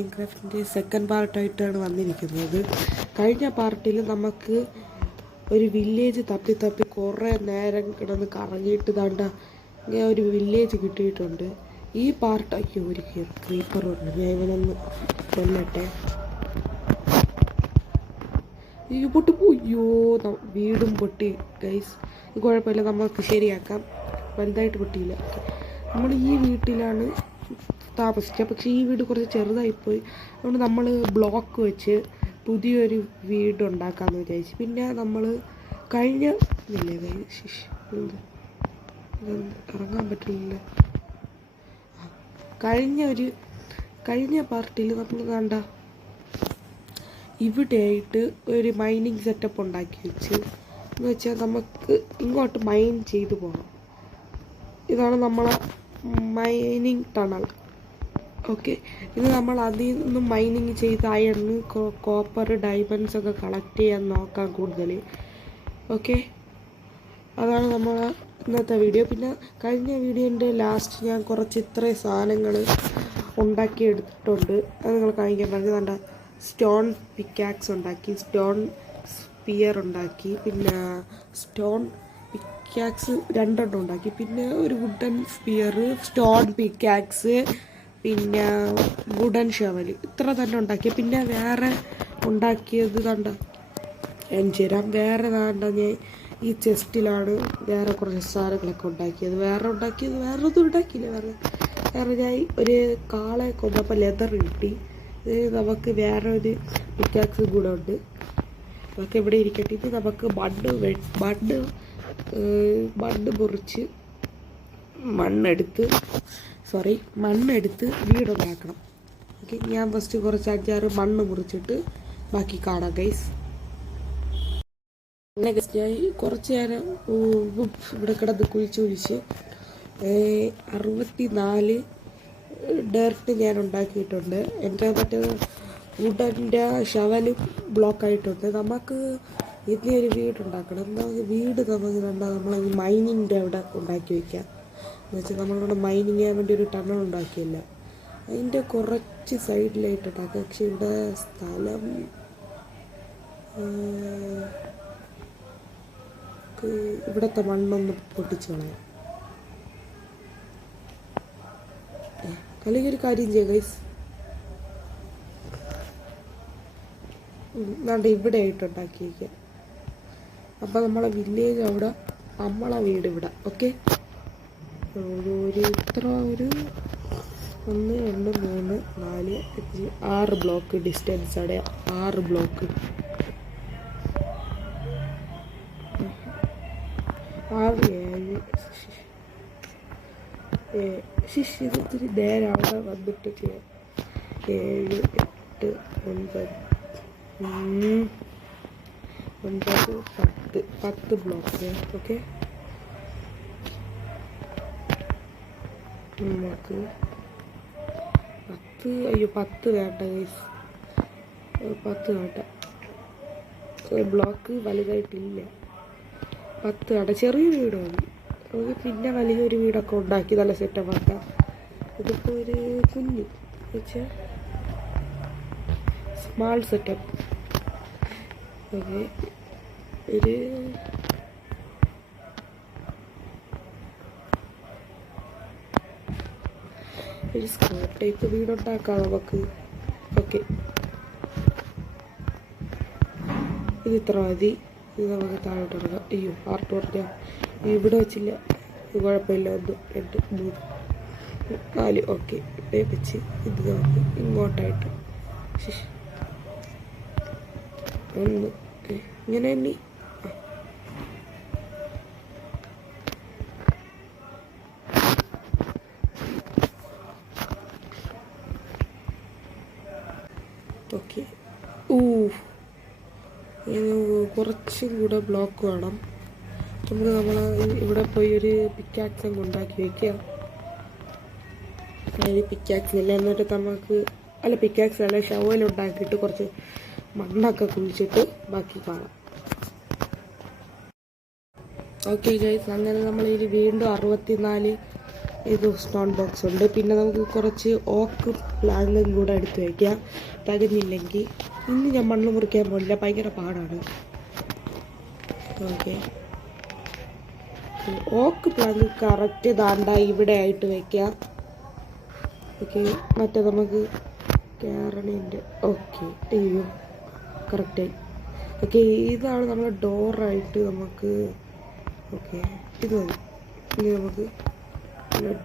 മൈൻക്രാഫ്റ്റിൻ്റെ second പാർട്ടായിട്ടാണ് വന്നിരിക്കുന്നത്. കഴിഞ്ഞ പാർട്ടിൽ നമുക്ക് ഒരു വില്ലേജ് തപ്പി തപ്പി കുറേ നേരം കിടന്ന് കറങ്ങിയിട്ട് താണ്ട ഇങ്ങനെ ഒരു വില്ലേജ് കിട്ടിയിട്ടുണ്ട്. ഈ പാർട്ടാക്കി ഒരു ക്രീപ്പറുണ്ട്. ഞാൻ ഇവനൊന്ന് കൊല്ലട്ടെ. ഈ പൊട്ടി പോയോ, വീടും പൊട്ടി ഗൈസ്. കുഴപ്പമില്ല, നമുക്ക് ശരിയാക്കാം. വലുതായിട്ട് പൊട്ടിയില്ല. നമ്മൾ ഈ വീട്ടിലാണ് താമസിക്കുക. പക്ഷേ ഈ വീട് കുറച്ച് ചെറുതായിപ്പോയി. അതുകൊണ്ട് നമ്മൾ ബ്ലോക്ക് വെച്ച് പുതിയൊരു വീട് ഉണ്ടാക്കാമെന്ന് വിചാരിച്ചു. പിന്നെ നമ്മൾ കഴിഞ്ഞ ഇറങ്ങാൻ പറ്റില്ല. കഴിഞ്ഞ പാർട്ടിൽ നമ്മൾ കണ്ട ഇവിടെയായിട്ട് ഒരു മൈനിങ് സെറ്റപ്പ് ഉണ്ടാക്കി വെച്ച്. എന്ന് വെച്ചാൽ നമുക്ക് ഇങ്ങോട്ട് മൈൻ ചെയ്തു പോകണം. ഇതാണ് നമ്മളെ മൈനിങ് ടണൽ. ഓക്കെ, ഇത് നമ്മൾ അതിൽ നിന്നും മൈനിങ് ചെയ്ത് അയൺ, കോപ്പർ, ഡയമണ്ട്സ് ഒക്കെ കളക്ട് ചെയ്യാൻ നോക്കാം കൂടുതൽ. ഓക്കെ, അതാണ് നമ്മളെ ഇന്നത്തെ വീഡിയോ. പിന്നെ കഴിഞ്ഞ വീഡിയോൻ്റെ ലാസ്റ്റ് ഞാൻ കുറച്ച് ഇത്രയും സാധനങ്ങൾ ഉണ്ടാക്കിയെടുത്തിട്ടുണ്ട്. അത് നിങ്ങൾ കാണിക്കാൻ പറഞ്ഞു. കണ്ട സ്റ്റോൺ പിക്കാക്സ് ഉണ്ടാക്കി, സ്റ്റോൺ സ്പിയർ ഉണ്ടാക്കി, പിന്നെ സ്റ്റോൺ പിക്കാക്സ് 2 ഉണ്ടാക്കി, പിന്നെ ഒരു വുഡൻ സ്പിയർ, സ്റ്റോൺ പിക്കാക്സ്, പിന്നെ വുഡൻ ഷവൽ, ഇത്ര തന്നെ ഉണ്ടാക്കി. പിന്നെ വേറെ ഉണ്ടാക്കിയത് കണ്ട എഞ്ചിരാം. വേറെ കണ്ട ഞാൻ ഈ ചെസ്റ്റിലാണ് വേറെ കുറച്ച് സാധനങ്ങളൊക്കെ ഉണ്ടാക്കിയത്. വേറെ ഒന്നും ഉണ്ടാക്കിയില്ല. വേറെ ഞാൻ ഒരു കാളെ കൊന്നപ്പോൾ ലെതർ കിട്ടി. നമുക്ക് വേറെ ഒരു പിക്കാക്സ് കൂടെ ഉണ്ട്. അതൊക്കെ ഇവിടെ ഇരിക്കട്ടെ. ഇത് നമുക്ക് മണ്ണ് മുറിച്ച് മണ്ണെടുത്ത് വീടുണ്ടാക്കണം. ഓക്കെ, ഞാൻ ഫസ്റ്റ് കുറച്ച് 5-6 മണ്ണ് മുറിച്ചിട്ട് ബാക്കി കാണാം ഗൈസ്. അങ്ങനെ ഗൈസ്, ഞാൻ കുറച്ച് നേരം ഇവിടെ കിടന്ന് കുഴിച്ച് 64 ഡേർട്ട് ഞാൻ ഉണ്ടാക്കിയിട്ടുണ്ട്. എൻ്റെ മറ്റേ വുഡൻ്റെ ഷവലും ബ്ലോക്കായിട്ടുണ്ട്. നമുക്ക് ഇതിനൊരു വീടുണ്ടാക്കണം. വീട് നമുക്ക് നമ്മൾ മൈനിൻ്റെ അവിടെ ഉണ്ടാക്കി വയ്ക്കാം. എന്ന് വെച്ചാൽ നമ്മളിവിടെ മൈനിങ് ചെയ്യാൻ വേണ്ടി ഒരു ടണൽ ഉണ്ടാക്കിയില്ല. അതിൻ്റെ കുറച്ച് സൈഡിലായിട്ട് ഉണ്ടാക്കുക. പക്ഷെ ഇവിടെ സ്ഥലം ഇവിടുത്തെ മണ്ണൊന്ന് പൊട്ടിച്ച് കളയാം. അല്ലെങ്കിൽ ഒരു കാര്യം ചെയ്യാം ഗൈസ്, എന്നാണ്ട് ഇവിടെ ആയിട്ട് ഉണ്ടാക്കി വയ്ക്കാം. അപ്പം നമ്മളെ വില്ലേജ് അവിടെ, നമ്മളെ വീട് ഇവിടെ. ഓക്കെ, ഒരു 1 2 3 4 5 6 ബ്ലോക്ക് ഡിസ്റ്റൻസ് അവിടെ 6 ബ്ലോക്ക് 6 7 ഇതൊത്തിരി നേരം അവിടെ വന്നിട്ട് ചെയ്യാം. 7 8 9 10 ബ്ലോക്ക്. ഓക്കെ, നമുക്ക് 10 വേണ്ട ഗൈസ്, 10 വേണ്ട. ബ്ലോക്ക് വലുതായിട്ടില്ല. 10 വേണ്ട. ചെറിയ വീട് മതി. നമുക്ക് പിന്നെ വലിയൊരു വീടൊക്കെ ഉണ്ടാക്കി നല്ല സെറ്റപ്പ് ആക്കാം. ഇതിപ്പോൾ ഒരു കുഞ്ഞ് വെച്ചാൽ സ്മാൾ സെറ്റപ്പ്. ഓക്കെ, ഒരു സ്ക്വയർ ടൈപ്പ് വീടുണ്ടാക്കാം നമുക്ക്. ഓക്കെ, ഇത് ഇത്ര മതി. ഇത് നമുക്ക് താഴോട്ട് ഇറങ്ങാം. അയ്യോ, ആർട്ട് പറഞ്ഞാൽ ഇവിടെ വെച്ചില്ല. ഇത് കുഴപ്പമില്ല. 1 2 3 4. ഓക്കെ, ഇവിടെ വെച്ച് ഇത് നമുക്ക് ഇങ്ങോട്ടായിട്ട് 1 ഇങ്ങനെ തന്നെ. ഓക്കെ, കുറച്ചും കൂടെ ബ്ലോക്ക് വേണം. നമുക്ക് ഇവിടെ പോയി ഒരു പിക്കാക്സും ഉണ്ടാക്കി വയ്ക്കാം. പിക്കാക്സ് ഇല്ല, എന്നിട്ട് നമുക്ക് പിക്കാക്സ് അല്ല ഷവലുണ്ടാക്കിയിട്ട് കുറച്ച് മണ്ണൊക്കെ കുഴിച്ചിട്ട് ബാക്കി കാണാം. ഓക്കെ ഗൈസ്, അങ്ങനെ നമ്മൾ ഇതിൽ വീണ്ടും 64 ഇത് സ്റ്റോൺ ബോക്സ് ഉണ്ട്. പിന്നെ നമുക്ക് കുറച്ച് ഓക്ക് പ്ലാങ്കും കൂടെ എടുത്ത് വയ്ക്കാം, തികഞ്ഞില്ലെങ്കിൽ. ഇന്ന് ഞാൻ മണ്ണ് മുറിക്കാൻ പോലില്ല, ഭയങ്കര പാടാണ്. ഓക്കെ, ഓക്ക് പ്ലാങ്ക് കറക്റ്റ് ദാണ്ട ഇവിടെ ആയിട്ട് വയ്ക്കാം. ഓക്കെ, മറ്റേ നമുക്ക് ക്യാരണിൻ്റെ ഓക്കെ അയ്യോ കറക്റ്റായി. ഓക്കെ, ഇതാണ് നമ്മുടെ ഡോറായിട്ട് നമുക്ക്. ഓക്കെ, ഇത് മതി. ഇനി നമുക്ക്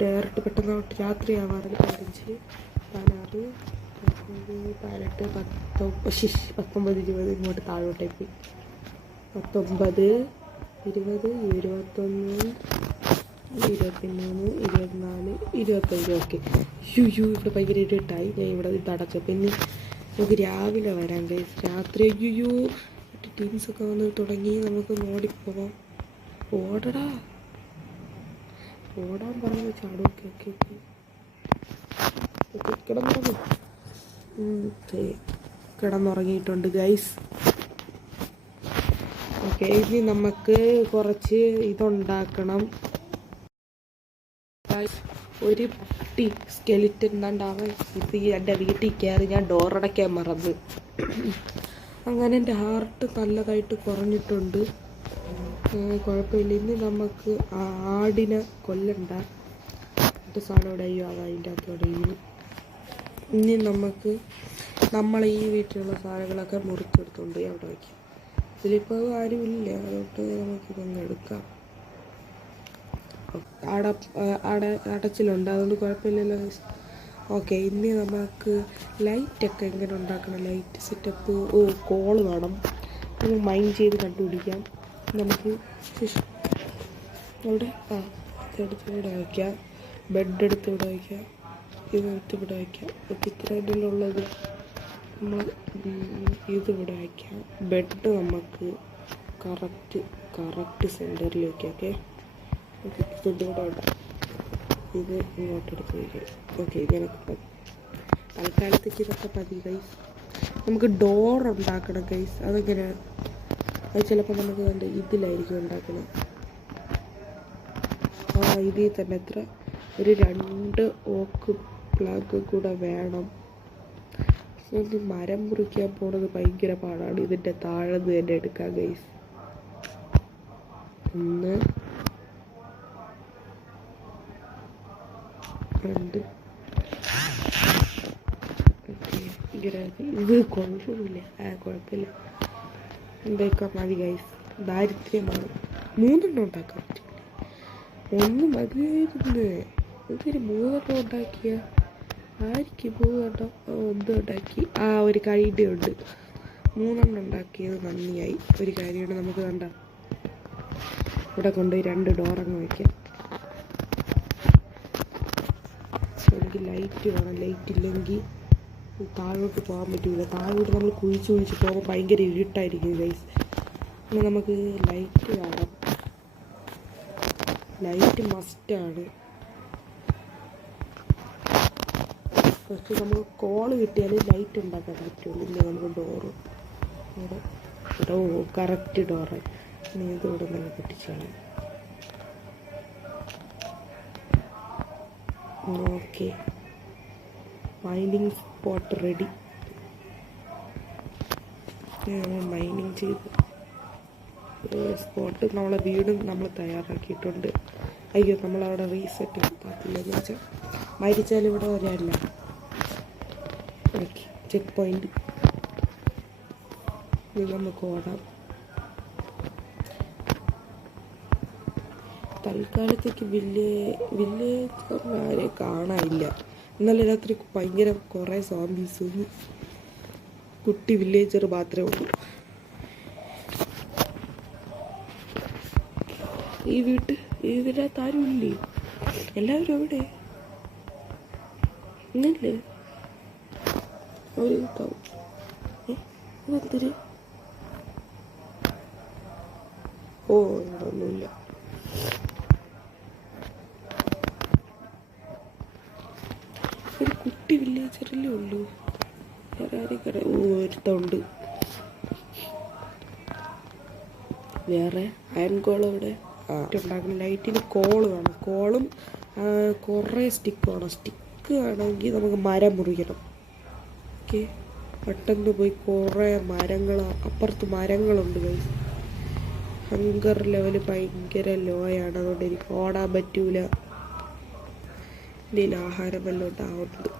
ഡയറക്റ്റ് പെട്ടെന്ന് രാത്രിയാവാറുണ്ട്. 15, 16, 18, 19, 20 ഇങ്ങോട്ട് താഴോട്ടേക്ക്. 19, 20, 21, 23, 24, 25. ഓക്കെ, ഇവിടെ ഭയങ്കര ഇരുട്ടായി. ഞാൻ ഇവിടെ ഇത് അടച്ചു. പിന്നെ നമുക്ക് രാവിലെ വരാം ഗൈസ്. രാത്രി ടീംസൊക്കെ വന്ന് തുടങ്ങി. നമുക്ക് ഓടിപ്പോവാം. ഓടടാ, ഓടാൻ പറഞ്ഞു ചാടും. ഓക്കെ ഓക്കെ ഓക്കെ ഓക്കെ, കിടന്നുറങ്ങും. കിടന്നുറങ്ങിയിട്ടുണ്ട് ഗൈസ്. ഓക്കെ, ഇനി നമുക്ക് കുറച്ച് ഇതുണ്ടാക്കണം. ഒരു പട്ടി സ്കെലിറ്റൻ എന്താണ്ടാവാൻ ഇത് എൻ്റെ വീട്ടിൽ കയറി ഞാൻ ഡോറടയ്ക്കാൻ മറന്ന്. അങ്ങനെ എൻ്റെ ഹാർട്ട് നല്ലതായിട്ട് കുറഞ്ഞിട്ടുണ്ട്. കുഴപ്പമില്ല. ഇനി നമുക്ക് ആടിനെ കൊല്ലണ്ട. മറ്റു സാധനം ഇവിടെ അയ്യോ അത് അതിൻ്റെ അകത്തോടെ. ഇനി നമുക്ക് നമ്മളെ ഈ വീട്ടിലുള്ള സാധനങ്ങളൊക്കെ മുറിച്ചെടുത്തുകൊണ്ട് അവിടെ വയ്ക്കാം. ഇതിലിപ്പോൾ ആരുമില്ല, അതുകൊണ്ട് നമുക്കിതൊന്ന് എടുക്കാം. അടച്ചിലുണ്ട്, അതുകൊണ്ട് കുഴപ്പമില്ലല്ലോ. ഓക്കെ, ഇനി നമുക്ക് ലൈറ്റൊക്കെ എങ്ങനെ ഉണ്ടാക്കണം, ലൈറ്റ് സെറ്റപ്പ്. കോള് വേണം, നമുക്ക് മൈൻഡ് ചെയ്ത് കണ്ടുപിടിക്കാം. നമുക്ക് അവിടെ ഇതെടുത്ത് ഇവിടെ വയ്ക്കാം, ബെഡ് എടുത്ത് ഇവിടെ വയ്ക്കാം, ഇതെടുത്ത് ഇവിടെ വയ്ക്കാം. ഓക്കെ, ഇത്രയുള്ളത് നമ്മൾ ഇതിവിടെ വയ്ക്കാം. ബെഡ് നമുക്ക് കറക്റ്റ് സെൻറ്ററിൽ വയ്ക്കാം. ഓക്കെ, ഇതിവിടെ ഉണ്ടാകും. ഇത് ഇങ്ങോട്ട് എടുത്ത് വയ്ക്കാം. ഓക്കെ, ഇതിനൊക്കെ തൽക്കാലത്തേക്ക് ഇതൊക്കെ മതി ഗൈസ്. നമുക്ക് ഡോർ ഉണ്ടാക്കണം ഗൈസ്. അതെങ്ങനെയാണ്? അത് ചിലപ്പോൾ നമുക്ക് കണ്ട് ഇതിലായിരിക്കും ഉണ്ടാക്കണം. ഇതിൽ തന്നെ ഒരു 2 ഓക്ക് പ്ലാഗ് കൂടെ വേണം. മരം മുറിക്കാൻ പോണത് ഭയങ്കര പാടാണ്. ഇതിൻ്റെ താഴെ തന്നെ എടുക്കാം ഗൈസ്. 1, 2. ഇത് കുഴപ്പമില്ല, കുഴപ്പമില്ല. ഉണ്ടാക്കാൻ മതി ഗൈസ്. ദാരിദ്ര്യമാണ്. 3 ഉണ്ടാക്കാൻ പറ്റില്ല, 1 മതിയായിരുന്നു. ഇതൊരു 3 ഉണ്ടാക്കിയ ആയിരിക്കും. 3 1 ഉണ്ടാക്കി. ഒരു കൈഡിയുണ്ട്. 3 ഉണ്ടാക്കിയത് നന്ദിയായി. ഒരു കാര്യമാണ്. നമുക്ക് കണ്ട ഇവിടെ കൊണ്ടുപോയി 2 ഡോറങ്ങ് വയ്ക്കാം. എനിക്ക് ലൈറ്റ് വേണം. ലൈറ്റ് ഇല്ലെങ്കിൽ താഴോട്ട് പോകാൻ പറ്റില്ല. താഴോട്ട് നമ്മൾ കുഴിച്ച് പോകുമ്പോൾ ഭയങ്കര ഇരുട്ടായിരിക്കും ഗൈസ്. പിന്നെ നമുക്ക് ലൈറ്റ് വേണം. ലൈറ്റ് മസ്റ്റാണ്. കുറച്ച് നമുക്ക് കോള് കിട്ടിയാൽ ലൈറ്റ് ഉണ്ടാക്കാൻ പറ്റുള്ളൂ. ഇല്ല നമുക്ക് ഡോറ് കറക്റ്റ് ഡോറ്. ഇനി ഇതിവിടെ നല്ല പൊട്ടിച്ചാണ്. Okay, mining spot ready. നമ്മൾ മൈനിങ് ചെയ്ത് സ്പോട്ട് നമ്മളെ വീടും നമ്മൾ തയ്യാറാക്കിയിട്ടുണ്ട്. അയ്യോ, നമ്മളവിടെ റീസെറ്റ് ആക്കില്ല എന്ന് വെച്ചാൽ മരിച്ചാൽ ഇവിടെ വരാനില്ല. Okay, check point. ഇനി നമുക്ക് ഓടാം. തൽക്കാലത്തേക്ക് വില്ലേജ് കാണാനില്ല. ഇന്നലെ രാത്രി ഭയങ്കര കുറേ സോംബീസ്. കുട്ടി വില്ലേജർ മാത്രമേ ഉള്ളൂ. ഇതിനകത്ത് ആരും ഇല്ലേ? എല്ലാവരും അവിടെ ഇന്നല്ലേ ഒരു ഇതെന്തൊരു ഇവിടെ ഒന്നുമില്ല. ഒരു കുട്ടി വില്ലേജറല്ലേ ഉള്ളൂ. വേറെ ആരും ഒരുത്തുണ്ട്. വേറെ അയൺ കോൾ ഇവിടെ ഉണ്ടാക്കുന്ന ലൈറ്റിന് കോള് വേണം. കോളും കുറേ സ്റ്റിക്ക് വേണം. സ്റ്റിക്ക് വേണമെങ്കിൽ നമുക്ക് മരം മുറിക്കണം. ഓക്കെ, പെട്ടെന്ന് പോയി കുറേ മരങ്ങൾ, അപ്പുറത്ത് മരങ്ങളുണ്ട് ഗൈസ്. ഹങ്കർ ലെവൽ ഭയങ്കര ലോ ആണ്, അതുകൊണ്ട് എനിക്ക് ഓടാൻ പറ്റൂല. ഇതിൽ ആഹാരം വല്ലതും ഉണ്ടാവുന്നുണ്ട്.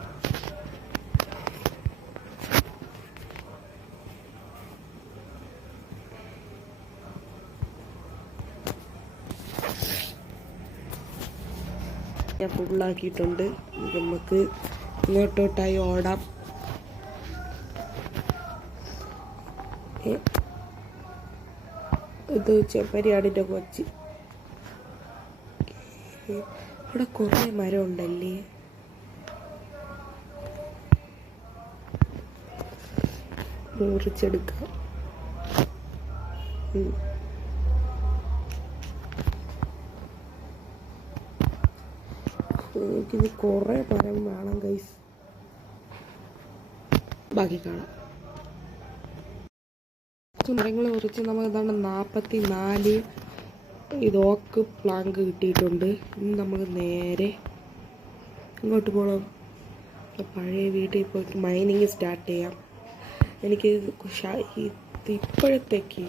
ഞാൻ ഫുള്ളാക്കിയിട്ടുണ്ട്. നമുക്ക് ഇങ്ങോട്ടോട്ടായി ഓടാം. ഇത് ചെമ്പരിയാടിൻ്റെ കൊച്ചി. ഇവിടെ കുറേ മരം ഉണ്ടല്ലേ. മുറിച്ചെടുക്കാം. എനിക്കിത് കുറേ മരം വേണം ഗൈസ്. ബാക്കി കാണാം. മരങ്ങൾ കുറിച്ച് നമുക്ക് എന്താണ് 44 ഇത് ഓക്ക് പ്ലാങ്ക് കിട്ടിയിട്ടുണ്ട്. ഇനി നമുക്ക് നേരെ ഇങ്ങോട്ട് പോകണം. പഴയ വീട്ടിൽ പോയിട്ട് മൈനിങ് സ്റ്റാർട്ട് ചെയ്യാം. എനിക്ക് ഇപ്പോഴത്തേക്ക്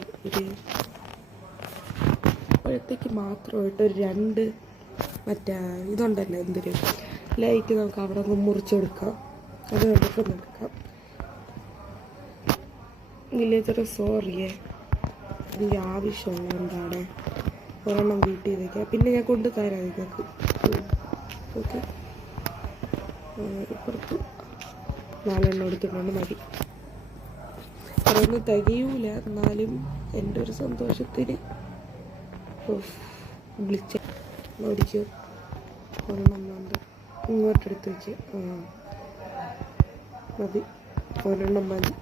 മാത്രമായിട്ട് ഒരു 2 മറ്റേ ഇതുണ്ടല്ലോ, എന്തൊരു ലൈറ്റ് നമുക്ക് അവിടെ നിന്ന് മുറിച്ചെടുക്കാം. അത് നമുക്ക് എടുക്കാം. വില്ലേജർ സോറിയേ, എനിക്ക് ആവശ്യമുള്ളതുകൊണ്ടാണ് ഒരെണ്ണം വീട്ടിൽ വയ്ക്കുക. പിന്നെ ഞാൻ കൊണ്ട് തരാം നിങ്ങൾക്ക്. ഓക്കെ, ഇപ്പുറത്ത് 4 എണ്ണം എടുത്തിട്ടുണ്ട്. മതി, അതൊന്നും തികയൂല. എന്നാലും എൻ്റെ ഒരു സന്തോഷത്തിന് വിളിച്ച ഓടിച്ചു. ഒരെണ്ണം വേണ്ട, ഇങ്ങോട്ടെടുത്ത് വെച്ച് മതി. ഒരെണ്ണം മതി.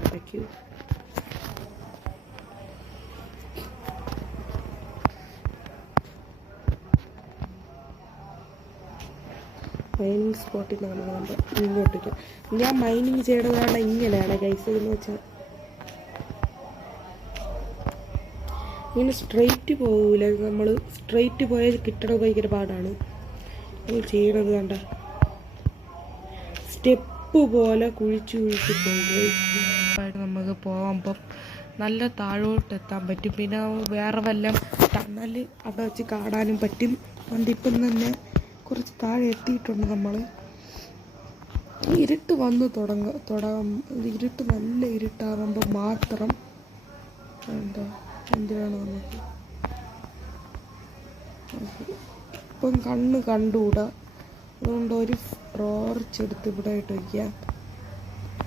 ഇടയ്ക്ക് മൈനിങ് സ്പോട്ടിൽ നമ്മൾ ഇങ്ങോട്ടേക്ക്. ഞാൻ മൈനിങ് ചെയ്യണതാണ് ഇങ്ങനെയാണ് ഗൈസ്. എന്ന് വെച്ചാൽ ഇങ്ങനെ സ്ട്രെയിറ്റ് പോകില്ല. നമ്മൾ സ്ട്രെയിറ്റ് പോയാൽ കിട്ടണ ഭയങ്കര പാടാണ്. നമ്മൾ ചെയ്യണത് കണ്ട സ്റ്റെപ്പ് പോലെ കുഴിച്ച് പോകും. നമുക്ക് പോകുമ്പം നല്ല താഴോട്ട് എത്താൻ പറ്റും. പിന്നെ വേറെ വല്ല ടണൽ അവിടെ വെച്ച് കാണാനും പറ്റും. അതുകൊണ്ട് ഇപ്പം തന്നെ കുറച്ച് താഴെ എത്തിയിട്ടുണ്ട്. നമ്മൾ ഇരുട്ട് വന്ന് ഇരുട്ട് നല്ല ഇരുട്ടാകുമ്പോൾ മാത്രം എന്തിനാണ് നമുക്ക് ഇപ്പം കണ്ടുകൂടാ. അതുകൊണ്ട് ഒരു ടോർച്ച് എടുത്ത് ഇവിടെ ഇട്ട് വയ്ക്കുക.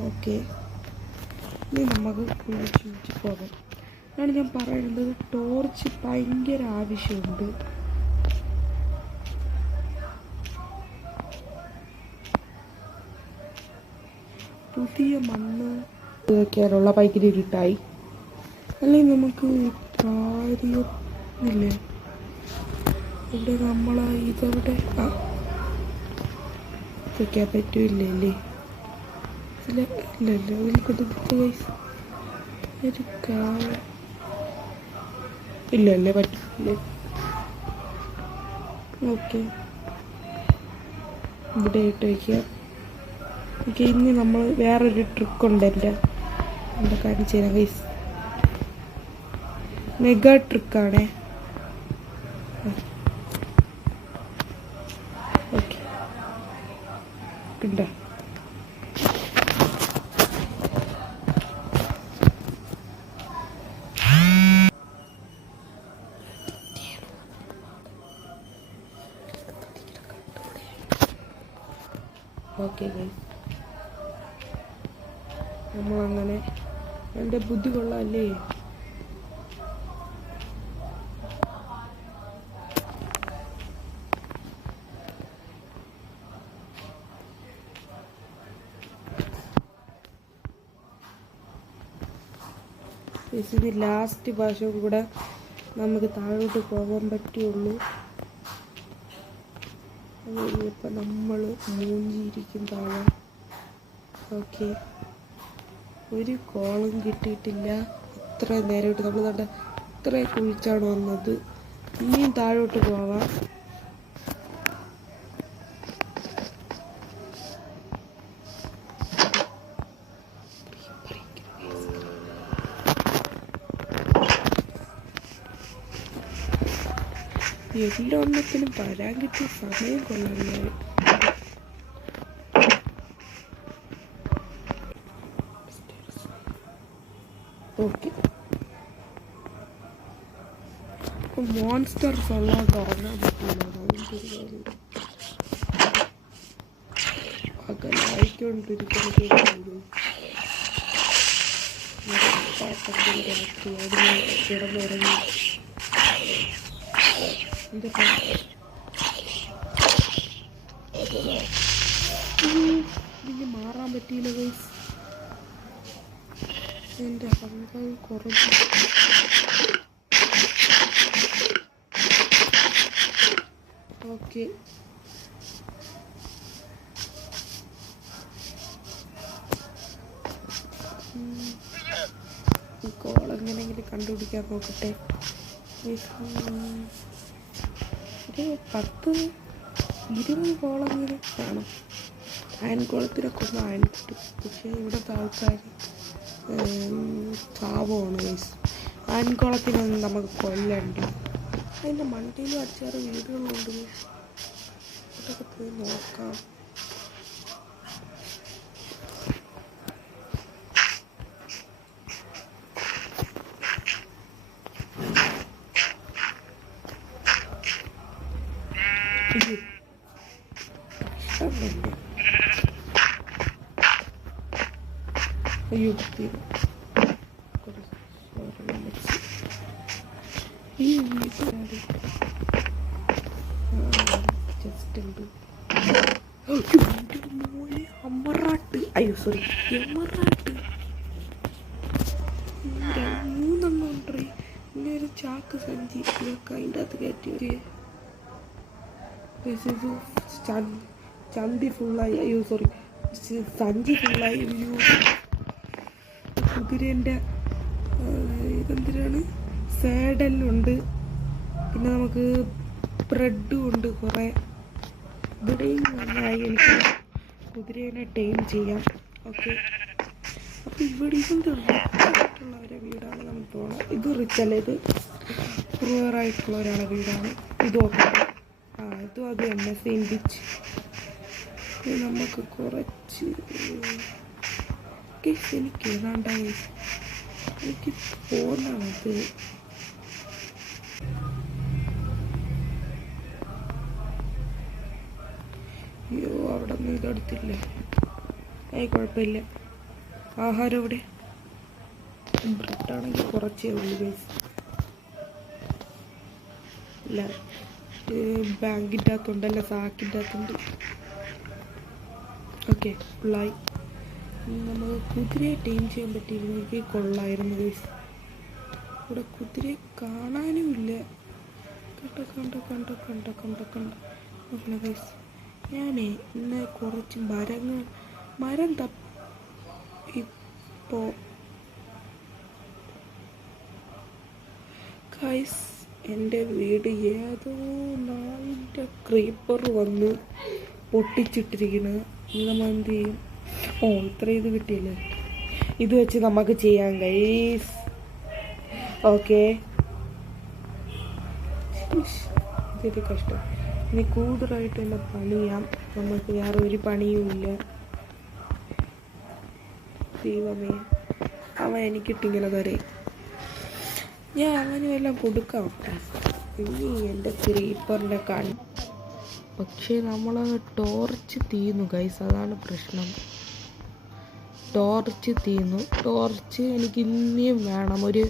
ഓക്കെ, ഇനി നമുക്ക് കുഴിച്ച് പോകാം. അതാണ് ഞാൻ പറയുന്നത്, ടോർച്ച് ഭയങ്കര ആവശ്യമുണ്ട്. പുതിയ മണ്ണ് വയ്ക്കാനുള്ള ഭയങ്കര ഇരുട്ടായി. അല്ലെങ്കിൽ നമുക്ക് കാര്യമില്ലേ. ഇവിടെ നമ്മളെ ഇതവിടെ വയ്ക്കാൻ പറ്റൂല്ലേ. ഇല്ലല്ലോ, ഇല്ലല്ലേ, പറ്റില്ലേ. ഓക്കെ, ഇവിടെ ഇട്ട് വയ്ക്കാം. ഓക്കെ, ഇനി നമ്മൾ വേറൊരു ട്രിക്കുണ്ട്. എൻ്റെ കാണിച്ചു തരാം ഗൈസ്. മെഗാ ട്രിക്കാണേ. ഓക്കെ, ഉണ്ടോ? ഓക്കെ ഗൈസ്, നമ്മളങ്ങനെ എൻ്റെ ബുദ്ധി കൊള്ളാമല്ലേ. ഇതിന് ലാസ്റ്റ് ഭാഷയും കൂടെ നമുക്ക് താഴോട്ട് പോകാൻ പറ്റുള്ളൂ. ഇപ്പം നമ്മൾ മൂഞ്ചിയിരിക്കും താഴെ. ഓക്കെ, ഒരു കോളും കിട്ടിയിട്ടില്ല. ഇത്ര നേരമായിട്ട് നമ്മൾ ഇത്ര കുഴിച്ചാണ് വന്നത്. ഇനിയും താഴോട്ട് പോവാം. എല്ലൊന്നത്തിനും വരാൻ കിട്ടിയ സമയം കൊള്ളാൻ. ഓക്കെ, മോൺസ്റ്റർസ് ഉള്ളത് ഉറങ്ങാൻ പറ്റില്ല. ആയിക്കൊണ്ടിരിക്കുന്നത് കിടന്നുറങ്ങി. ഇതിന് മാറാൻ പറ്റിയില്ല ഗൈസ്. എൻ്റെ അഹങ്കാരം കുറഞ്ഞു. ഓക്കെ, കോളെങ്ങനെയെങ്കിലും കണ്ടുപിടിക്കാൻ നോക്കട്ടെ. ഒരു 10-20 കോളെങ്കിലും കാണും. അയൻകുളത്തിനൊക്കെ ഒന്ന് അയൻ കിട്ടും. പക്ഷേ ഇവിടുത്തെ ആൾക്കാർ പാവമാണ് ഗൈസ്. അയൻകുളത്തിനൊന്നും നമുക്ക് കൊല്ലണ്ട. അതിൻ്റെ മണ്ടയിലും അടിച്ചാറ് വീടുകളുണ്ട്. ഇതൊക്കെ പോയി നോക്കാം. അയ്യോ, അമ്മറാട്ട്. അയ്യോ സോറി, എമ്മറാട്ട്. 3 ഉണ്ട്. പിന്നെ ഒരു ചാക്ക് സഞ്ചി ഇതൊക്കെ അതിൻ്റെ അകത്ത് കയറ്റി. ചന്തി ഫുള്ളായി. അയ്യോ സോറി, സഞ്ചി ഫുള്ളായി. കുതിരേൻ്റെ ഇതെന്തിനാണ്, സാഡലുണ്ട്. പിന്നെ നമുക്ക് ബ്രെഡും ഉണ്ട് കുറേ. ഇവിടെയും നന്നായി എനിക്ക് കുതിരേനെ ടൈം ചെയ്യാം. ഓക്കെ, അപ്പോൾ ഇവിടെ ഇതുള്ളവരെ വീടാണ് നമ്മൾ പോകുന്നത്. ഇത് റിച്ചല്ല, ഇത് ക്രൂവറായിട്ടുള്ള ഒരാളെ വീടാണ്. ഇതൊക്കെ ഇതും അത് തന്നെ സെയിം ബീച്ച്. നമുക്ക് കുറച്ച് എനിക്ക് ഏതാണ്ടായി എനിക്ക് ഫോണാണത്. അയ്യോ, അവിടെ നിന്ന് ഇതെടുത്തില്ലേ. കുഴപ്പമില്ല. ആഹാരം ഇവിടെ ബ്രെഡാണെങ്കിൽ കുറച്ചേ ഉള്ളൂ ഗൈസ്. ഇല്ല, ബാങ്കിൻ്റെ അകത്തുണ്ടല്ല, സാക്കിൻ്റെ അകത്തുണ്ട്. ഓക്കെ, ഫുള്ളായി. നമുക്ക് കുതിരയെ ടൈം ചെയ്യാൻ പറ്റിയിരുന്നെങ്കിൽ കൊള്ളായിരുന്നു ഗൈസ്. ഇവിടെ കുതിരയെ കാണാനും ഇല്ല. കണ്ട ഗൈസ്. ഞാനേ ഇന്ന് കുറച്ച് മരം ഇപ്പോൾ ഗൈസ്, എൻ്റെ വീട് ഏതോ നാളിൻ്റെ ക്രീപ്പർ വന്ന് പൊട്ടിച്ചിട്ടിരിക്കുന്നു. നമ്മൾ എന്ത് ചെയ്യും? ഇത്ര ഇത് കിട്ടിയല്ലേ, ഇത് വെച്ച് നമുക്ക് ചെയ്യാം ഗൈസ്. ഓക്കെ, ഇതൊരു കഷ്ടം. ഇനി കൂടുതലായിട്ട് തന്നെ പണിയാം. നമുക്ക് വേറെ ഒരു പണിയും ഇല്ല. ദൈവമേ, അവൻ എനിക്കിട്ടിങ്ങനെ തരേ. ഞാൻ അങ്ങനെയും എല്ലാം കൊടുക്കാം. ഇനി എൻ്റെ ക്രീപ്പറിൻ്റെ കണ്ണ്. പക്ഷേ നമ്മൾ ടോർച്ച് തീർന്നു ഗൈസ്, അതാണ് പ്രശ്നം. ടോർച്ച് തീർന്നു. ടോർച്ച് എനിക്ക് ഇനിയും വേണം. ഒരു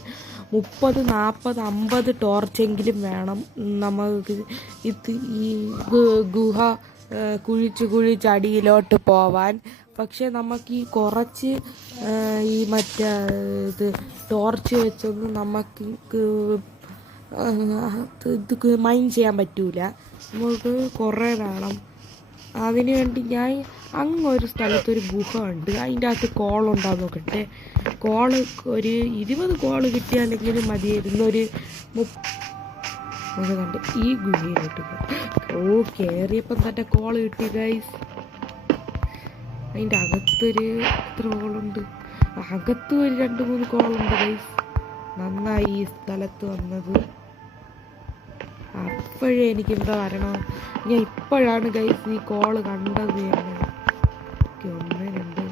30, 40, 50 ടോർച്ചെങ്കിലും വേണം നമുക്ക് ഈ ഗുഹ കുഴിച്ച് അടിയിലോട്ട് പോവാൻ. പക്ഷേ നമുക്ക് ഈ കുറച്ച് ഈ മറ്റേ ഇത് ടോർച്ച് വെച്ചൊന്നും നമുക്ക് ഇത് മൈൻ ചെയ്യാൻ പറ്റൂല. നമുക്ക് കുറേ വേണം. അതിന് വേണ്ടി ഞാൻ അങ്ങൊരു സ്ഥലത്തൊരു ഗുഹ ഉണ്ട്, അതിൻ്റെ അകത്ത് കോളുണ്ടാകും നോക്കട്ടെ. കോള് ഒരു 20 കോള് കിട്ടിയാലെങ്കിലും മതിയായിരുന്നു. ഒരു കണ്ട് ഈ ഗുഹയിലോട്ട് കയറിയപ്പം തന്നെ കോള് കിട്ടി ഗൈസ്. അതിൻ്റെ അകത്തൊരു എത്ര കോളുണ്ട്? അകത്തും ഒരു 2-3 കോളുണ്ട് ഗൈസ്. നന്നായി ഈ സ്ഥലത്ത് വന്നത്. അപ്പോഴേ എനിക്കെന്താ വരണം. ഞാൻ ഇപ്പോഴാണ് ഗൈസ് ഈ കോള് കണ്ടത് തന്നെ. ഓക്കെ 1 2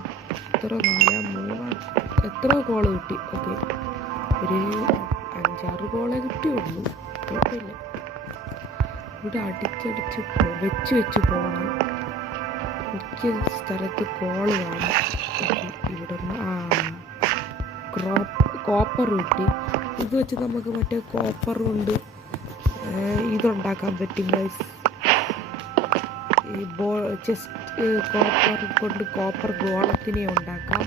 എത്ര 4 3 എത്ര കോള് കിട്ടി. ഓക്കെ ഒരു 5-6 കോളേ കിട്ടിയുള്ളൂ. കുഴപ്പമില്ല. ഇവിടെ അടിച്ചടിച്ച് വെച്ച് പോകണം. മിക്ക സ്ഥലത്ത് കോള് കാണാം. ഇവിടെ കോപ്പർ കിട്ടി. ഇത് വെച്ച് നമുക്ക് മറ്റേ കോപ്പർ കൊണ്ട് ഇതുണ്ടാക്കാൻ പറ്റും ഗൈസ്. ഈ ചെസ്റ്റ് കോപ്പർ കൊണ്ട് കോപ്പർ ഗോളത്തിനെ ഉണ്ടാക്കാം.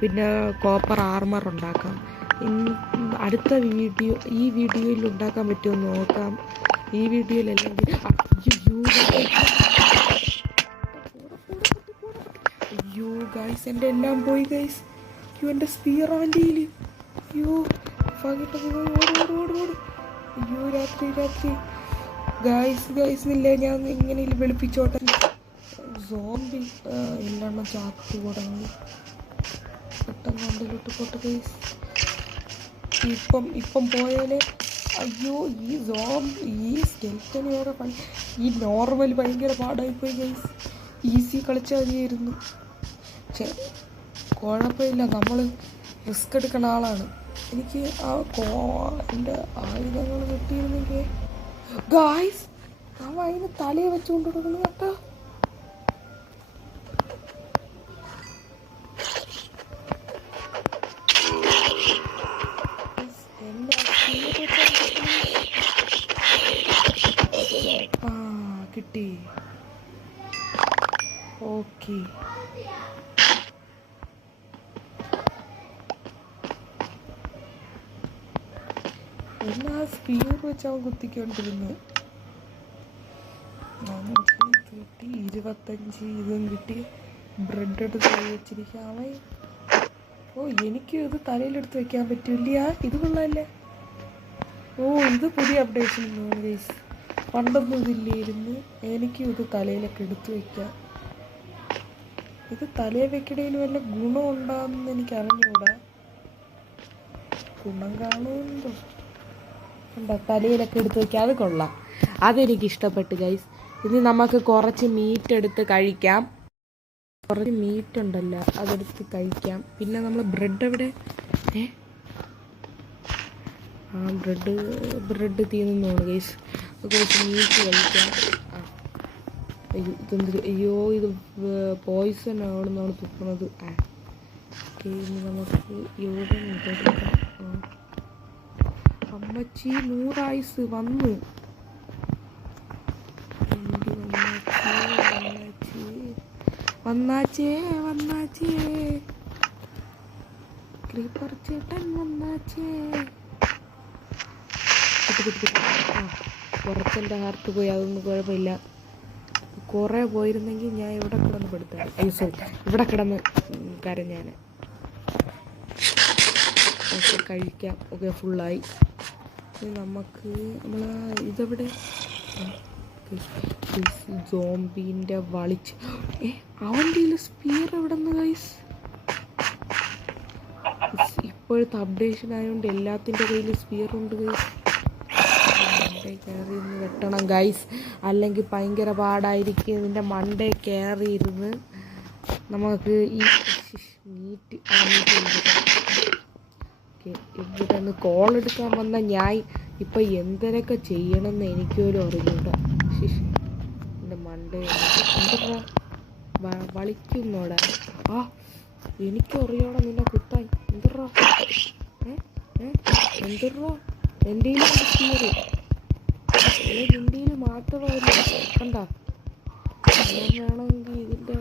പിന്നെ കോപ്പർ ആർമർ ഉണ്ടാക്കാം. അടുത്ത ഈ വീഡിയോയിൽ ഉണ്ടാക്കാൻ പറ്റുമോ നോക്കാം. ഈ വീഡിയോയിൽ അല്ലെങ്കിൽ അയ്യോ ഗൈസ് എൻ്റെ എല്ലാം പോയി ഗൈസ്. അയ്യോ എൻ്റെ സ്പിയർ അവൻ്റെ കയ്യിൽ. അയ്യോ ഓട്. അയ്യോ രാത്രി ഗൈസ് ഇല്ല. ഞാൻ ഇങ്ങനെ വെളുപ്പിച്ചോട്ടെ. സോംബി എല്ലാം ചാത്തു തുടങ്ങി. പെട്ടെന്ന് കൊണ്ടിലോട്ട് പോട്ടെ ഗൈസ്. ഇപ്പം പോയാലേ. അയ്യോ ഈ സ്കെൽറ്റന് വേറെ ഈ നോർമൽ ഭയങ്കര പാടായിപ്പോയി ഗൈസ്. ഈസി കളിച്ചാൽ മതിയായിരുന്നു. പക്ഷെ കുഴപ്പമില്ല, നമ്മൾ റിസ്ക് എടുക്കുന്ന ആളാണ്. എനിക്ക് എൻ്റെ ആയുധങ്ങൾ കിട്ടിയിരുന്നെങ്കിൽ ഗായ്സ് അവ അതിന് തലയെ വെച്ചുകൊണ്ട് കൊടുക്കുന്നു കേട്ടോ. കിട്ടി. ഓക്കെ എന്നാ സ്പീഡ് വെച്ച് അവൻ കുത്തിക്കൊണ്ടിരുന്നു. നമുക്ക് കിട്ടി 25 ഇതും കിട്ടി. ബ്രെഡ് എടുത്ത് വെച്ചിരിക്കുക അവൻ. എനിക്ക് ഇത് തലയിലെടുത്ത് വെക്കാൻ പറ്റില്ല. ഇത് കൊള്ളാല്ലേ. ഇത് പുതിയ അപ്ഡേഷൻ ഗൈസ്. പണ്ടൊന്നും ഇതില്ലായിരുന്നു. എനിക്കും ഇത് തലയിലൊക്കെ എടുത്ത് വയ്ക്കാം. ഇത് തലയിൽ വെക്കണേന് വല്ല ഗുണം ഉണ്ടാകുമെന്ന് എനിക്ക് അറിഞ്ഞൂടാ. ഗുണം കാണുമെന്തോ. ഉണ്ടോ തലയിലൊക്കെ എടുത്ത് വയ്ക്കാം. അത് കൊള്ളാം. അതെനിക്ക് ഇഷ്ടപ്പെട്ടു ഗൈസ്. ഇനി നമുക്ക് കുറച്ച് മീറ്റ് എടുത്ത് കഴിക്കാം. കുറച്ച് മീറ്റ് ഉണ്ടല്ലോ അതെടുത്ത് കഴിക്കാം. പിന്നെ നമ്മൾ ബ്രെഡ് എവിടെ? ബ്രെഡ് തീർന്നോണ് ഗൈസ്. കുറച്ച് മീറ്റ് കഴിക്കാം. അയ്യോ ഇത് പോയിസൺ ആണെന്നാണ് തുപ്പണത്. ഇനി നമുക്ക് ഇവിടെ എടുക്കാം. അമ്മച്ചി 100 ആയുസ് വന്നു. വന്നാച്ചേ ക്രീപ്പർ ചേട്ടൻ വന്നാച്ചേ. കുറച്ചെൻ്റെ ഹാർട്ട് പോയി. അതൊന്നും കുഴപ്പമില്ല. കുറേ പോയിരുന്നെങ്കിൽ ഞാൻ ഇവിടെ കിടന്ന് പെടുത്താൻ. ഇവിടെ കിടന്ന് കരഞ്ഞാൻ. ഓക്കെ കഴിക്കാം. ഓക്കെ ഫുള്ളായി. നമുക്ക് ഇതെവിടെ? സോംബീൻ്റെ വളിച്ച് അവൻ്റെ സ്പിയർ എവിടെ നിന്ന് ഗൈസ്? ഇപ്പോഴത്തെ അപ്ഡേഷൻ ആയതുകൊണ്ട് എല്ലാത്തിൻ്റെ കയ്യിൽ സ്പിയർ ഉണ്ട് ഗൈസ്. മണ്ടേ കയറി ഇരുന്ന് വെട്ടണം ഗൈസ്, അല്ലെങ്കിൽ ഭയങ്കര പാടായിരിക്കും. ഇതിൻ്റെ മണ്ടേ കയറി ഇരുന്ന് നമുക്ക് ഈ മീറ്റ് ഇവിടെ നിന്ന് കോൾ എടുക്കാൻ വന്ന ഞാൻ ഇപ്പം എന്തൊക്കെ ചെയ്യണമെന്ന് എനിക്കൊരു അറിഞ്ഞൂടാ. എൻ്റെ മണ്ടേ എന്താ വളിക്കുന്നോടാ. എനിക്കറിയോടാ നിന്നെ കുത്താൻ. എന്തോ എൻ്റെ സ്പീഡ് ഇന്ത്യയിൽ മാത്രമല്ല. കണ്ട വേണമെങ്കിൽ ഇതിൻ്റെ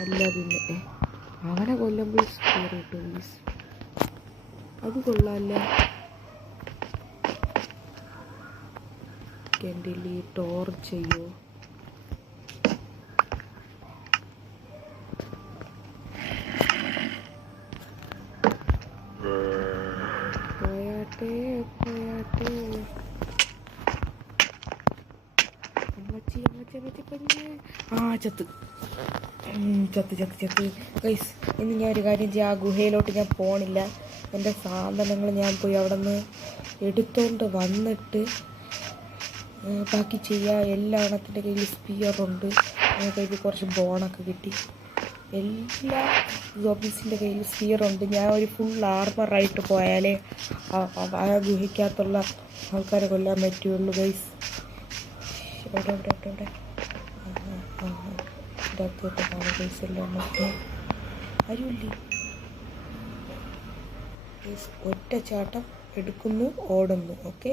അല്ല പിന്നെ അവനെ കൊല്ലുമ്പോൾ സ്പീഡ് കിട്ടും പ്ലീസ്. അത് കൊള്ളാമല്ല. എൻ്റെ ടോർച്ച് ചെയ്യോ? പോയാട്ടെ അമ്മച്ചി ചത്ത്. ചത്ത് ഗൈസ്. ഇന്ന് ഞാൻ ഒരു കാര്യം ചെയ്യാം, ആ ഗുഹയിലോട്ട് ഞാൻ പോണില്ല. എൻ്റെ സാധനങ്ങൾ ഞാൻ പോയി അവിടെ നിന്ന് എടുത്തോണ്ട് വന്നിട്ട് ബാക്കി ചെയ്യാം. എല്ലാ എണ്ണത്തിൻ്റെ കയ്യിൽ സ്പിയറുണ്ട്. കയ്യിൽ കുറച്ച് ബോണൊക്കെ കിട്ടി. എല്ലാ സോംബീസിൻ്റെ കയ്യിൽ സ്പിയറുണ്ട്. ഞാൻ ഒരു ഫുൾ ആർമറായിട്ട് പോയാലേ ആ ഗുഹയ്ക്കകത്തുള്ള ആൾക്കാരെ കൊല്ലാൻ പറ്റുള്ളൂ ഗൈസ്. എവിടെ ഇതാക്കിയിട്ടാണ് ഗൈസ് എല്ലാം ആരുമില്ലേ. ഒറ്റ ചാട്ടം എടുക്കുന്നു, ഓടുന്നു. ഓക്കെ,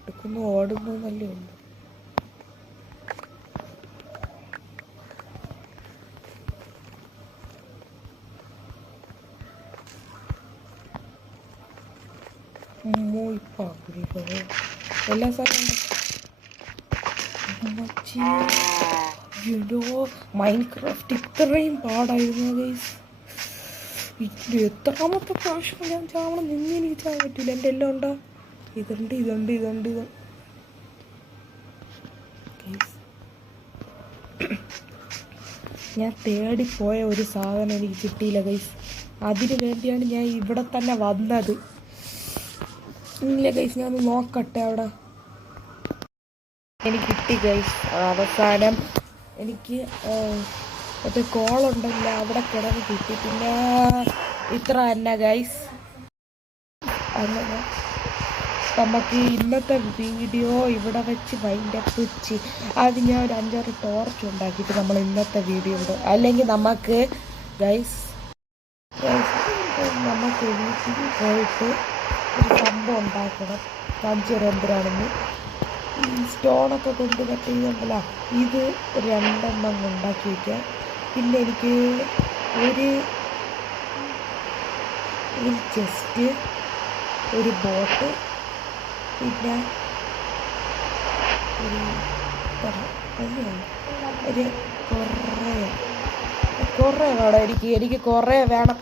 എടുക്കുന്നു, ഓടുന്നു എന്നല്ലേ ഉള്ളൂ. എല്ലാ സ്ഥലവും മൈൻക്രാഫ്റ്റ് ഇത്രയും പാടായിരുന്നു ഗൈസ്. എത്രാമത്തെ പ്രാവശ്യം ഞാൻ ചാവണം നിന്ന് എനിക്ക് ചാൻ പറ്റില്ല. എൻ്റെ എല്ലാം ഉണ്ടോ? ഇതുണ്ട്. ഞാൻ തേടിപ്പോയ ഒരു സാധനം എനിക്ക് കിട്ടിയില്ല ഗൈസ്. അതിനു വേണ്ടിയാണ് ഞാൻ ഇവിടെ തന്നെ വന്നത്. ഇല്ല ഗൈസ്, ഞാൻ ഒന്ന് നോക്കട്ടെ. അവിടെ എനിക്ക് കിട്ടി ഗൈസ്. അവസാനം എനിക്ക് മറ്റേ കോളുണ്ടല്ല, അവിടെ കിടന്ന് കിട്ടി. പിന്നെ ഇത്ര തന്നെ ഗൈസ്. അങ്ങനെ നമുക്ക് ഇന്നത്തെ വീഡിയോ ഇവിടെ വെച്ച് വൈൻഡപ്പ് അത് ഞാൻ ഒരു 5-6 ടോർച്ച് ഉണ്ടാക്കിയിട്ട് നമ്മൾ ഇന്നത്തെ വീഡിയോ ഇടും. അല്ലെങ്കിൽ നമുക്ക് ഗൈസ് നമുക്ക് വീട്ടിൽ പോയിട്ട് ഒരു സംഭവം ഉണ്ടാക്കണം. കാണിച്ചു തരാം എന്തിനാണെന്ന്. ഈ സ്റ്റോണൊക്കെ കൊണ്ട് കട്ട് ചെയ്യുന്നുണ്ടല്ലോ, ഇത് 2 എണ്ണം ഉണ്ടാക്കി വയ്ക്കാം. പിന്നെ എനിക്ക് ഒരു ചെസ്റ്റ്, ഒരു ബോട്ട്, പിന്നെ ഒരു കുറേ വേണം. എനിക്ക് കുറേ വേണം.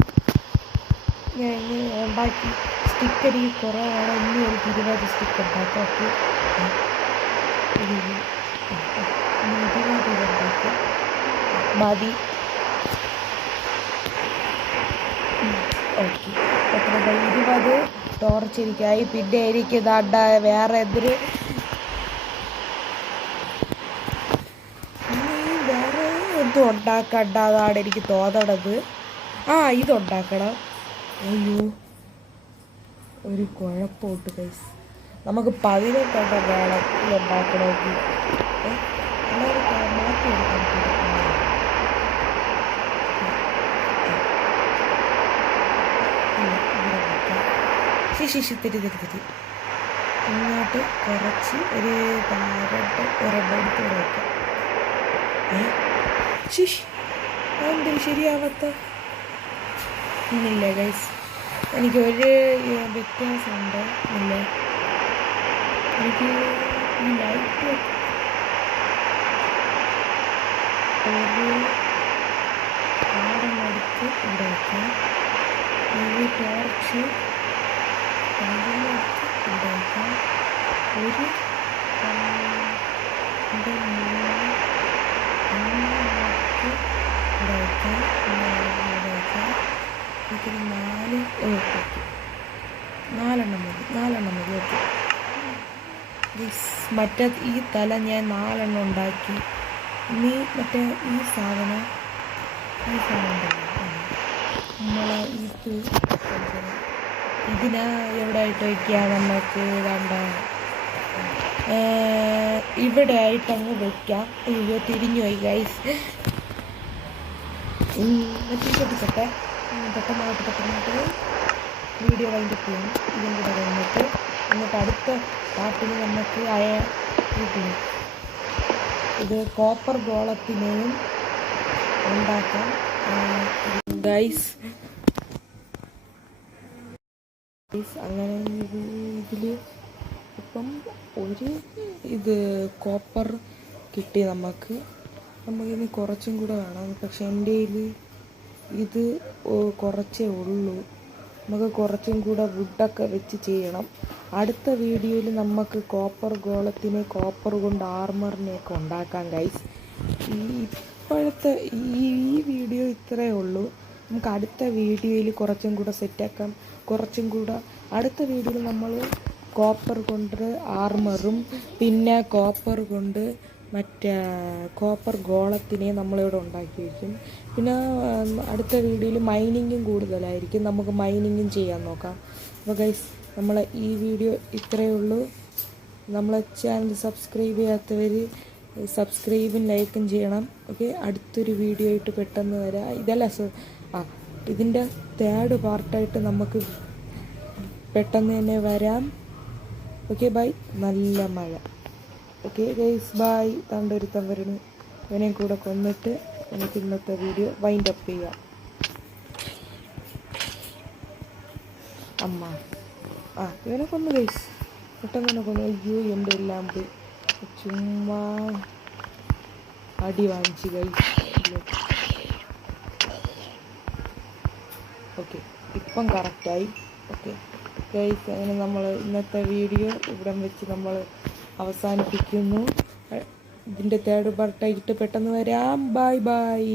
ഞാൻ ഇങ്ങനെ ഉണ്ടാക്കി സ്റ്റിക്ക് എനിക്ക് കുറേ വേണം. ഇനി എനിക്ക് 20 സ്റ്റിക്ക് ഉണ്ടാക്കാം. ഓക്കെ, 20 ഉണ്ടാക്കാം മതി. ഓക്കെ, എത്ര 20 ടോർച്ച് എനിക്കായി. പിന്നെ എനിക്ക് ദാണ്ട വേറെ ഒന്നും ഉണ്ടാക്കണ്ടാതാണ് എനിക്ക് തോന്നണത്. ഇതുണ്ടാക്കണം. അയ്യോ, ഒരു കുഴപ്പമുണ്ട് ഗൈസ്. നമുക്ക് 18 വേണം ഇതുണ്ടാക്കണമെങ്കിൽ. എല്ലാവരും മാറ്റിയെടുക്കാൻ തിരി ഇങ്ങോട്ട് കുറച്ച് ഒരു 2 എടുത്ത് വയ്ക്കാം. അതെന്തൊരു ശരിയാവാത്ത ഇല്ല ഗൈസ്. എനിക്കൊരു വ്യത്യാസമുണ്ട്. ഇല്ല, എനിക്ക് ഈ ലൈറ്റ് ഒരു എടുത്ത് ഇവിടെ വയ്ക്കാം. ഈ ടോർച്ച് ഇവിടെ വയ്ക്കാം. ഒരു 2 3 ഇവിടെ വയ്ക്കാം. ഇവിടെ വയ്ക്കാം. എനിക്കൊരു 4 ഓക്കെ, 4 എണ്ണം മതി. ഓക്കെ, മറ്റേ ഈ തല ഞാൻ 4 എണ്ണം ഉണ്ടാക്കി. ഇനി മറ്റേ ഈ സാധനം ഉണ്ടല്ലോ, നമ്മളെ ഇതിനെ എവിടെ ആയിട്ട് വയ്ക്കുക? നമുക്ക് വേണ്ട ഇവിടെ ആയിട്ടങ്ങ് വയ്ക്കാം. അയ്യോ, തിരിഞ്ഞു പോയി ഗൈസ്. മറ്റേ പെട്ടെന്നായിട്ട് വീഡിയോ വൈൻഡപ്പ് ചെയ്യണം. ഇതും കൂടെ കഴിഞ്ഞിട്ട് എന്നിട്ട് അടുത്ത പാട്ടിന് നമുക്ക് കിട്ടും. ഇത് കോപ്പർ ഗോളത്തിനെയും ഉണ്ടാക്കാം ഗൈസ്. അങ്ങനെ ഇതിൽ ഇപ്പം ഒരു കോപ്പർ കിട്ടി നമുക്കിനി കുറച്ചും കൂടെ വേണം. പക്ഷെ എൻ്റെ കയ്യിൽ ഇത് കുറച്ചേ ഉള്ളൂ. നമുക്ക് കുറച്ചും കൂടെ വുഡൊക്കെ വെച്ച് ചെയ്യണം. അടുത്ത വീഡിയോയിൽ നമുക്ക് കോപ്പർ ഗോളത്തിനെ കോപ്പർ കൊണ്ട് ആർമറിനെയൊക്കെ ഉണ്ടാക്കാം ഗൈസ്. ഇപ്പോഴത്തെ ഈ വീഡിയോ ഇത്രയേ ഉള്ളൂ. നമുക്ക് അടുത്ത വീഡിയോയിൽ കുറച്ചും കൂടെ സെറ്റാക്കാം. അടുത്ത വീഡിയോയിൽ നമ്മൾ കോപ്പർ കൊണ്ട് ആർമറും പിന്നെ കോപ്പർ കൊണ്ട് മറ്റേ കോപ്പർ ഗോളത്തിനെ നമ്മളിവിടെ ഉണ്ടാക്കി വയ്ക്കും. പിന്നെ അടുത്ത വീഡിയോയിൽ മൈനിങ്ങും കൂടുതലായിരിക്കും. നമുക്ക് മൈനിങ്ങും ചെയ്യാൻ നോക്കാം. അപ്പോൾ ഗൈസ്, നമ്മളെ ഈ വീഡിയോ ഇത്രയേ ഉള്ളൂ. നമ്മളെ ചാനൽ സബ്സ്ക്രൈബ് ചെയ്യാത്തവർ സബ്സ്ക്രൈബും ലൈക്കും ചെയ്യണം. ഓക്കെ, അടുത്തൊരു വീഡിയോ ആയിട്ട് പെട്ടെന്ന് വരാം. ഇതിൻ്റെ തേർഡ് പാർട്ടായിട്ട് നമുക്ക് പെട്ടെന്ന് തന്നെ വരാം. Okay, bye. നല്ല മഴ. Okay guys, by. തണ്ടൊരുത്തം വരുന്നു. ഇവനെയും കൂടെ കൊന്നിട്ട് നമുക്ക് ഇന്നത്തെ വീഡിയോ വൈൻഡ് അപ്പ് ചെയ്യാം. അമ്മ ഇവനെ കൊന്നു ഗൈസ്, പെട്ടെന്ന് തന്നെ കൊന്നു. അയ്യോ, എൻ്റെ എല്ലാം പോയി. ചുമ്മാ അടി വാങ്ങിച്ച് ഗൈസ്. ഓക്കെ, ഇപ്പം കറക്റ്റായി. ഓക്കെ ഗൈസ്, അങ്ങനെ നമ്മൾ ഇന്നത്തെ വീഡിയോ ഇവിടെ വെച്ച് നമ്മൾ അവസാനിപ്പിക്കുന്നു. ഇതിൻ്റെ തേർഡ് പാർട്ടായിട്ട് പെട്ടെന്ന് വരാം. Bye bye.